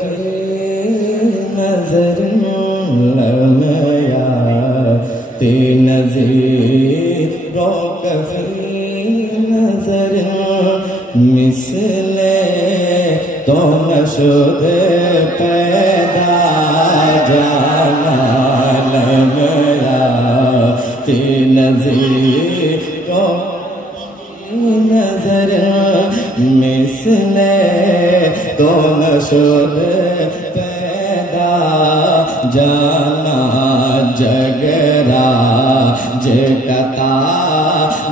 फी नजर लमया ती नज़ीरो कफी नजर मिसले तो नशुद पैदा जाना लमया ती नज़ीरो नजर मिसले तो नशुद पैदा जाना जगरा जगता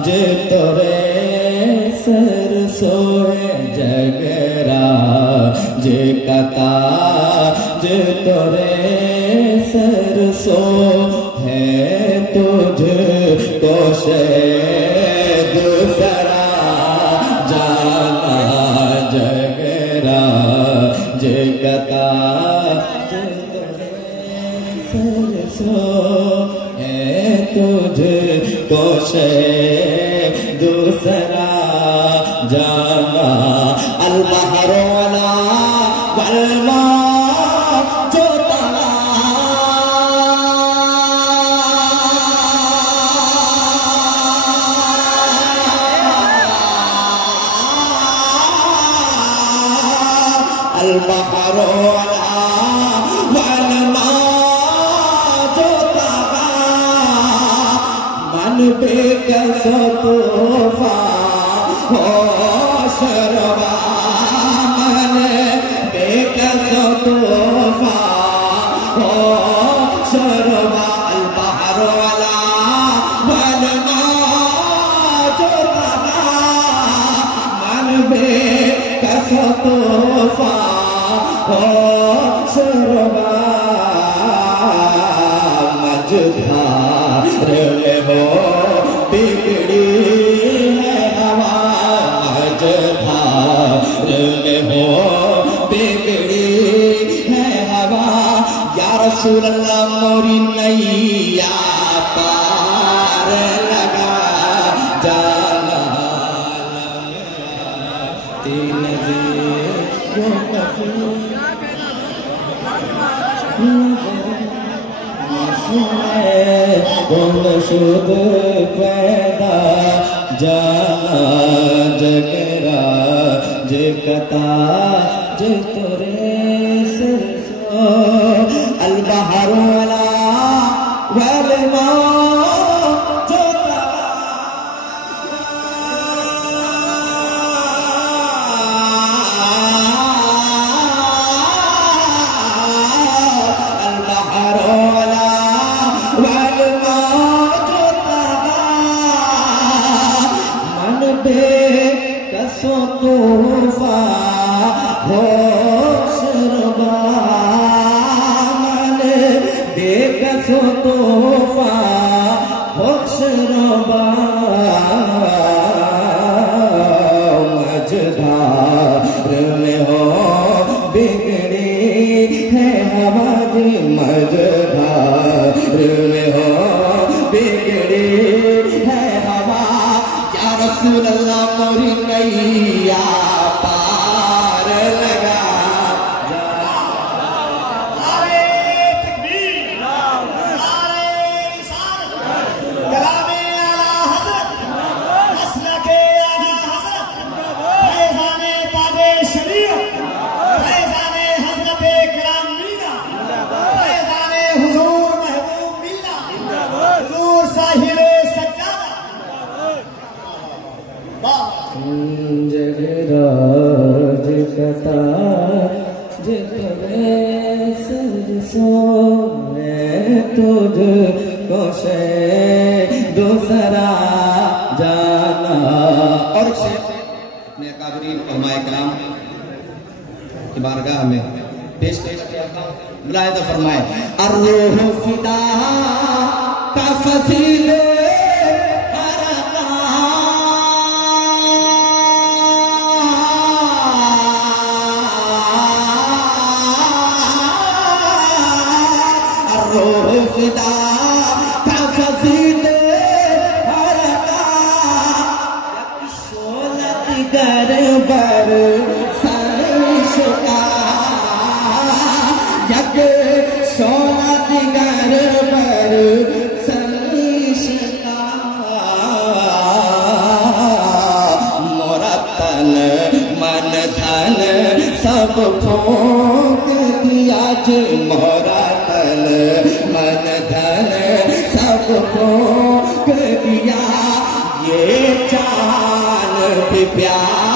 जे तोरे सर सोए जगरा जगता जे तोरे सर सो है तुझ को शेद सरा जाना जगरा जगता तुझ को से दूसरा जाना अल बहर वाला वलमा जो तला अल बहर वाला वलमा बेकस तोहफा हो शरबा मन बेकस तोहफा हो शरबा अल बहर वाला वलमा जो तला मन बेकस तोहफा हो शरबा मझधार में हो बिगड़ी है हवा मझधार में हो बिगड़ी है हवा या रसूल अल्लाह मोरी नैया पार लगा जाना तीन शुद्ध पैदा जाना जगरा जगता जे तोरे सरसो अल बहर वाला वलमा जो अल बहर वाला वलमा कसो तोहफा हो शरबा मन बेकसो तोहफा हो शरबा मझधार में हो बिगड़ी है हवा मझधार में हो बिगड़ी है हवा या रसूल अल्लाह मोरी नैया पार लगा नारे तकबीर नारे रिसालत कलामे आला हज़रत मसलके आला हज़रत फैज़ाने ताजे शरीयत फैज़ाने हज़रत कलाम मीना फैज़ाने हुजूर महबूब मीना हुजूर साहिब जगरा जगता जितने सरसो मैं तुझ को से दूसरा जाना और से मैं काबरीन उलमाए कलाम की बारगाह में पेश किया था बुलाए तो फरमाए अर्रूह फिदा का फसीले फिदा का फसीले हरका सोलत कर बर सरशका फूंक दिया जी मोरा तन मन धन सब फूंक दिया ये जान भी प्यार